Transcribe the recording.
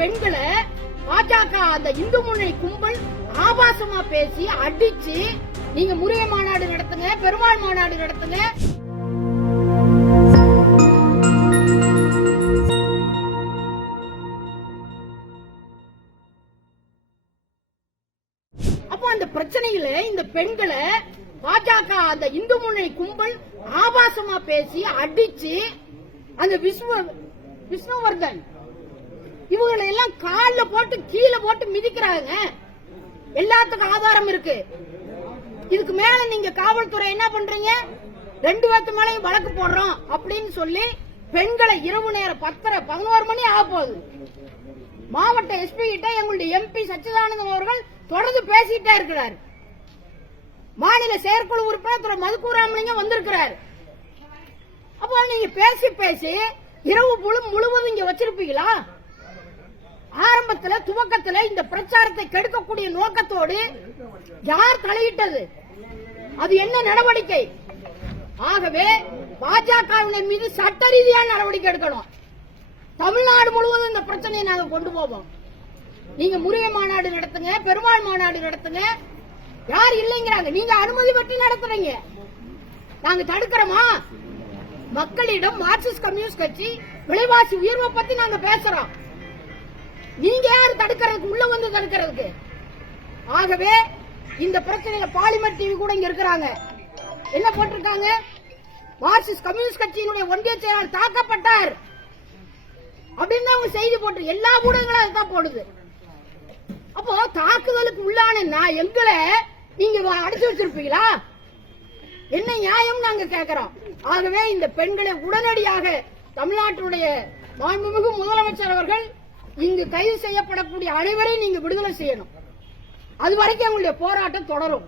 பெண்களை பாஜக அந்த இந்து முன்னணி கும்பல் ஆபாசமா பேசி அடிச்சு நீங்க முருகை மாநாடு நடத்துங்க, பெருமாள் மாநாடு நடத்துங்க. அப்போ அந்த பிரச்சனையில இந்த பெண்களை பாஜக அந்த இந்து முன்னணி கும்பல் ஆபாசமா பேசி அடிச்சு அந்த விஷ்ணுவர்தன் இவங்களை எல்லாம் கால்ல போட்டு கீழே போட்டு மிதிக்கிறாங்க. எல்லாத்துக்கும் ஆதாரம் இருக்கு. இதுக்கு மேல நீங்க காவல்துறை என்ன பண்றீங்க? 2 பேருக்கு மேலையும் வழக்கு போடுறோம் அப்படின்னு சொல்லி பெண்களை இரவு நேரம் 10:11 மணி ஆக போகுது. மாவட்ட எஸ்பி கிட்ட எங்களுடைய எம்பி சச்சிதானந்தம் அவர்கள் தொடர்ந்து பேசிட்டே இருக்கிறார். மாநில செயற்குழு உறுப்பினர் திரு மதுக்கூராமலிங்கம் வந்திருக்கிறார். அப்போ நீங்க பேசி இரவு முழுவதும் இங்க வச்சிருப்பீங்களா? ஆரம்பத்துல துவக்கத்துல இந்த பிரச்சாரத்தை கெடுக்கக்கூடிய நோக்கத்தோடு யார் தலையிட்டது? அது என்ன நடவடிக்கை? ஆகவே பாஜகவினர் மீது சட்ட ரீதியான நடவடிக்கை எடுக்கணும். தமிழ்நாடு முழுவதும் இந்த பிரச்சனையை நாங்க கொண்டு போவோம். நீங்க முருகை மாநாடு நடத்துங்க, பெருமாள் மாநாடு நடத்துங்க. யார் இல்லைங்கிறாங்க? நீங்க அனுமதி பெற்று நடத்துறீங்க. நாங்க தடுக்கிறோமா? மக்களிடம் மார்க்சிஸ்ட் கம்யூனிஸ்ட் கட்சி விலைவாசி உயர்வை பத்தி நாங்க பேசுறோம். நீங்க யாரு தடுக்கிறதுக்கு? உள்ள வந்து தடுக்கிறதுக்கு. ஆகவே இந்த பிரச்சனையில பாலிமர் டிவி கூட இங்க இருக்கிறாங்க. என்ன போட்டிருக்காங்க? மார்க்சிஸ்ட் கம்யூனிஸ்ட் கட்சியினுடைய ஒன்றிய செயலாளர் தாக்கப்பட்டார் அப்படின்னு அவங்க செய்தி போட்டு எல்லா ஊடகங்களும் அதுதான் போடுது. அப்போ தாக்குதலுக்கு உள்ளான எங்களை நீங்க அடிச்சு வச்சிருப்பீங்களா? என்ன நியாயம் நாங்க கேட்கிறோம். ஆகவே இந்த பெண்களை உடனடியாக தமிழ்நாட்டுடைய மாண்புமிகு முதலமைச்சர் அவர்கள் இங்கு கைது செய்யப்படக்கூடிய அனைவரையும் நீங்க விடுதலை செய்யணும். அது வரைக்கும் எங்களுடைய போராட்டம் தொடரும்.